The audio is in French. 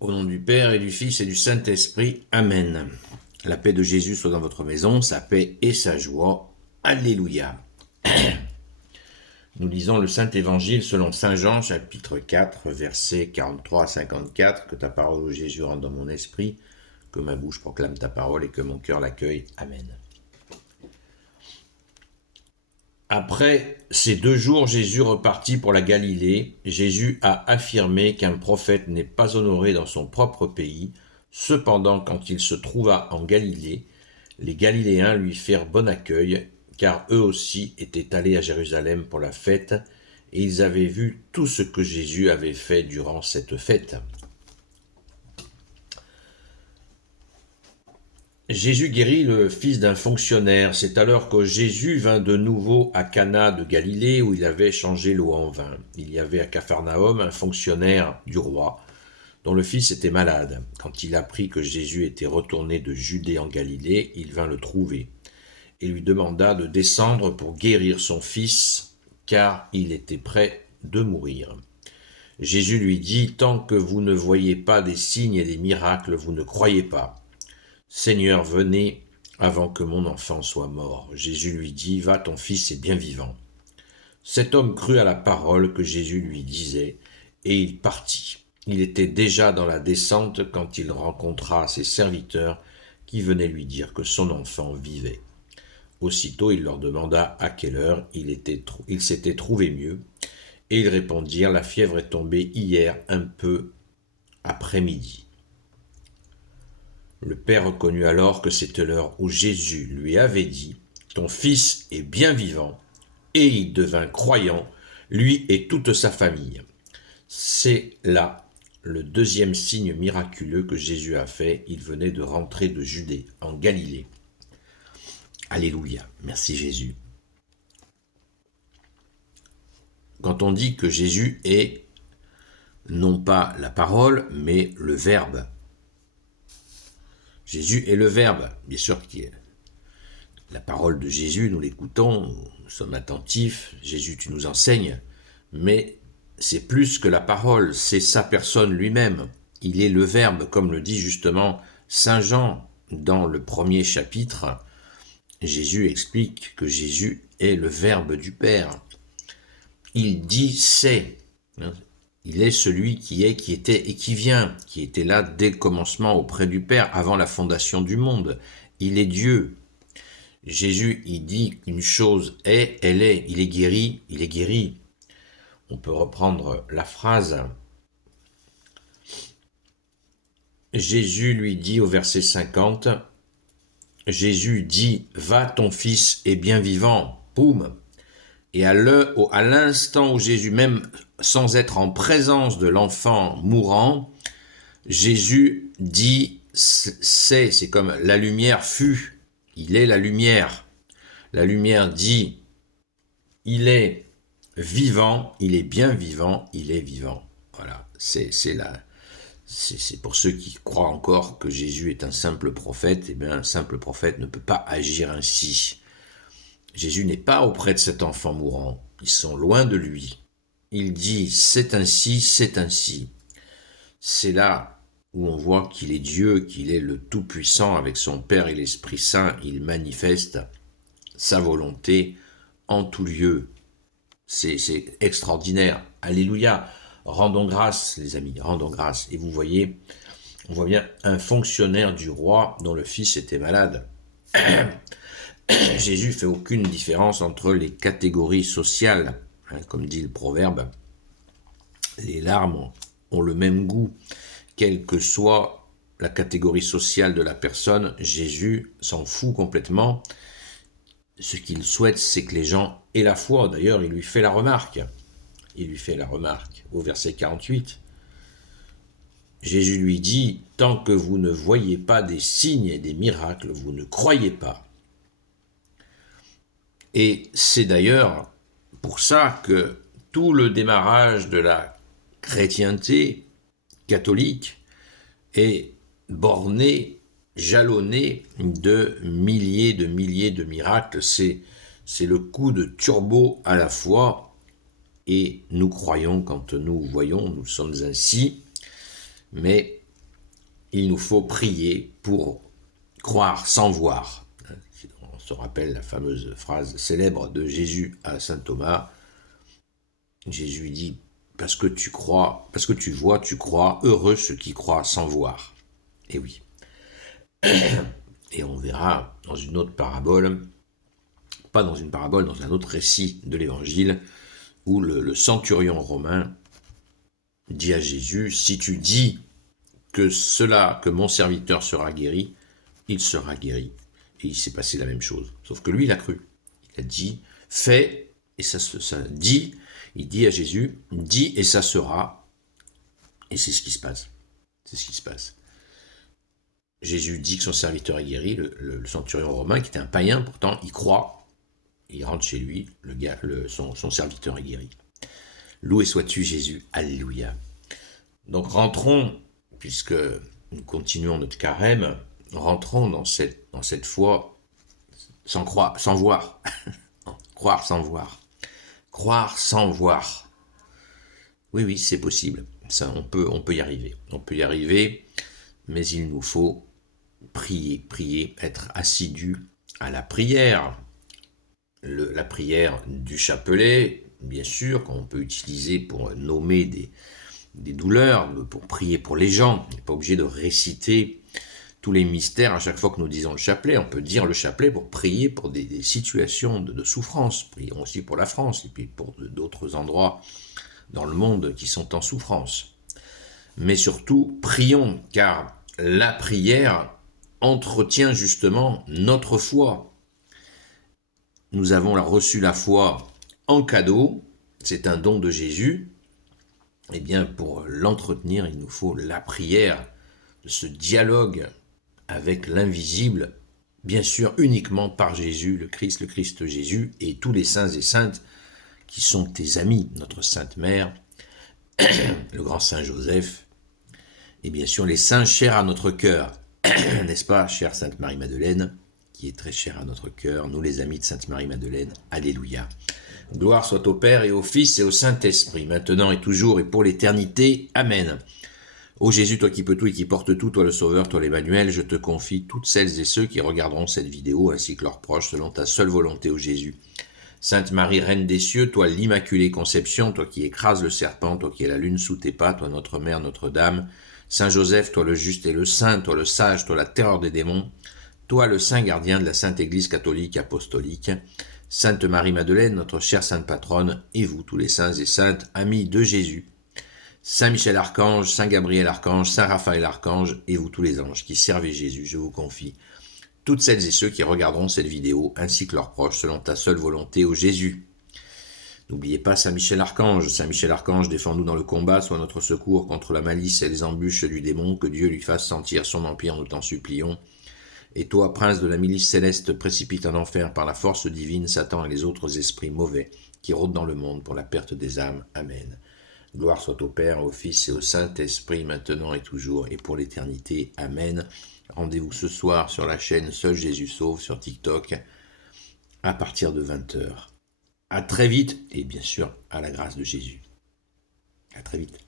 Au nom du Père et du Fils et du Saint-Esprit. Amen. La paix de Jésus soit dans votre maison, sa paix et sa joie. Alléluia. Nous lisons le Saint-Évangile selon Saint Jean, chapitre 4, versets 43 à 54. Que ta parole, ô Jésus, rentre dans mon esprit, que ma bouche proclame ta parole et que mon cœur l'accueille. Amen. Après ces 2 jours, Jésus repartit pour la Galilée. Jésus a affirmé qu'un prophète n'est pas honoré dans son propre pays. Cependant, quand il se trouva en Galilée, les Galiléens lui firent bon accueil, car eux aussi étaient allés à Jérusalem pour la fête, et ils avaient vu tout ce que Jésus avait fait durant cette fête. Jésus guérit le fils d'un fonctionnaire. C'est alors que Jésus vint de nouveau à Cana de Galilée, où il avait changé l'eau en vin. Il y avait à Capharnaüm un fonctionnaire du roi, dont le fils était malade. Quand il apprit que Jésus était retourné de Judée en Galilée, il vint le trouver et lui demanda de descendre pour guérir son fils, car il était près de mourir. Jésus lui dit, « Tant que vous ne voyez pas des signes et des miracles, vous ne croyez pas. Seigneur, venez avant que mon enfant soit mort. » Jésus lui dit, « Va, ton fils est bien vivant. » Cet homme crut à la parole que Jésus lui disait, et il partit. Il était déjà dans la descente quand il rencontra ses serviteurs qui venaient lui dire que son enfant vivait. Aussitôt il leur demanda à quelle heure il s'était trouvé mieux, et ils répondirent, « La fièvre est tombée hier un peu après-midi. » Le père reconnut alors que c'était l'heure où Jésus lui avait dit, « Ton fils est bien vivant », et il devint croyant, lui et toute sa famille. C'est là le deuxième signe miraculeux que Jésus a fait. Il venait de rentrer de Judée, en Galilée. Alléluia, merci Jésus. Quand on dit que Jésus est non pas la parole, mais le Verbe. Jésus est le Verbe, bien sûr qu'il est. La parole de Jésus, nous l'écoutons, nous sommes attentifs, Jésus tu nous enseignes, mais c'est plus que la parole, c'est sa personne lui-même. Il est le Verbe, comme le dit justement Saint Jean dans le premier chapitre. Jésus explique que Jésus est le Verbe du Père. Il dit c'est. Il est celui qui est, qui était et qui vient, qui était là dès le commencement auprès du Père, avant la fondation du monde. Il est Dieu. Jésus, il dit qu'une chose est, elle est. Il est guéri, il est guéri. On peut reprendre la phrase. Jésus lui dit au verset 50, Jésus dit, « Va, ton fils est bien vivant. » Poum. Et à l'instant où Jésus, même sans être en présence de l'enfant mourant, Jésus dit, c'est comme la lumière fut, il est la lumière. La lumière dit, il est vivant, il est bien vivant, il est vivant. Voilà, c'est pour ceux qui croient encore que Jésus est un simple prophète, eh bien un simple prophète ne peut pas agir ainsi. Jésus n'est pas auprès de cet enfant mourant, ils sont loin de lui. Il dit, c'est ainsi, c'est ainsi. C'est là où on voit qu'il est Dieu, qu'il est le Tout-Puissant avec son Père et l'Esprit Saint. Il manifeste sa volonté en tout lieu. C'est extraordinaire. Alléluia. Rendons grâce, les amis, rendons grâce. Et vous voyez, on voit bien un fonctionnaire du roi dont le fils était malade. Jésus fait aucune différence entre les catégories sociales, comme dit le proverbe. Les larmes ont le même goût, quelle que soit la catégorie sociale de la personne. Jésus s'en fout complètement. Ce qu'il souhaite, c'est que les gens aient la foi. D'ailleurs, il lui fait la remarque. Il lui fait la remarque au verset 48. Jésus lui dit, « Tant que vous ne voyez pas des signes et des miracles, vous ne croyez pas. » Et c'est d'ailleurs pour ça que tout le démarrage de la chrétienté catholique est borné, jalonné de milliers de miracles. C'est le coup de turbo à la fois, et nous croyons quand nous voyons, nous sommes ainsi, mais il nous faut prier pour croire sans voir. On se rappelle la fameuse phrase célèbre de Jésus à saint Thomas. Jésus dit, parce que tu crois, parce que tu vois, tu crois, heureux ceux qui croient sans voir. Et oui. Et on verra dans une autre parabole, pas dans une parabole, dans un autre récit de l'évangile, où le centurion romain dit à Jésus, si tu dis que mon serviteur sera guéri, il sera guéri. Et il s'est passé la même chose. Sauf que lui, il a cru. Il a dit, fais, et ça dit, il dit à Jésus, dis et ça sera. Et c'est ce qui se passe. C'est ce qui se passe. Jésus dit que son serviteur est guéri, le centurion romain, qui était un païen, pourtant, il croit. Il rentre chez lui, son serviteur est guéri. Loué sois-tu Jésus, alléluia. Donc rentrons, puisque nous continuons notre carême, rentrons dans cette foi sans voir. Croire sans voir. Croire sans voir. Oui, c'est possible. Ça, on peut y arriver. On peut y arriver, mais il nous faut prier, être assidu à la prière. La prière du chapelet, bien sûr, qu'on peut utiliser pour nommer des douleurs, pour prier pour les gens. On n'est pas obligé de réciter tous les mystères à chaque fois que nous disons le chapelet. On peut dire le chapelet pour prier pour des situations de souffrance. Prions aussi pour la France et puis pour d'autres endroits dans le monde qui sont en souffrance. Mais surtout, prions, car la prière entretient justement notre foi. Nous avons reçu la foi en cadeau, c'est un don de Jésus. Eh bien, pour l'entretenir, il nous faut la prière, ce dialogue avec l'invisible, bien sûr uniquement par Jésus, le Christ Jésus, et tous les saints et saintes qui sont tes amis, notre Sainte Mère, le grand Saint Joseph, et bien sûr les saints chers à notre cœur, n'est-ce pas, chère Sainte Marie-Madeleine, qui est très chère à notre cœur, nous les amis de Sainte Marie-Madeleine, alléluia. Gloire soit au Père et au Fils et au Saint-Esprit, maintenant et toujours et pour l'éternité. Amen. Ô Jésus, toi qui peux tout et qui portes tout, toi le Sauveur, toi l'Emmanuel, je te confie toutes celles et ceux qui regarderont cette vidéo ainsi que leurs proches selon ta seule volonté, ô Jésus. Sainte Marie, Reine des cieux, toi l'Immaculée Conception, toi qui écrases le serpent, toi qui es la lune sous tes pas, toi notre Mère, Notre-Dame. Saint Joseph, toi le juste et le saint, toi le sage, toi la terreur des démons, toi le saint gardien de la Sainte Église catholique apostolique. Sainte Marie-Madeleine, notre chère sainte patronne, et vous tous les saints et saintes, amis de Jésus. Saint Michel Archange, Saint Gabriel Archange, Saint Raphaël Archange, et vous tous les anges qui servez Jésus, je vous confie toutes celles et ceux qui regarderont cette vidéo, ainsi que leurs proches, selon ta seule volonté, ô Jésus. N'oubliez pas Saint Michel Archange, défends-nous dans le combat, sois notre secours contre la malice et les embûches du démon, que Dieu lui fasse sentir son empire, nous t'en supplions. Et toi, prince de la milice céleste, précipite en enfer par la force divine Satan et les autres esprits mauvais qui rôdent dans le monde pour la perte des âmes. Amen. Gloire soit au Père, au Fils et au Saint-Esprit, maintenant et toujours, et pour l'éternité. Amen. Rendez-vous ce soir sur la chaîne Seul Jésus Sauve sur TikTok à partir de 20h. À très vite, et bien sûr, à la grâce de Jésus. À très vite.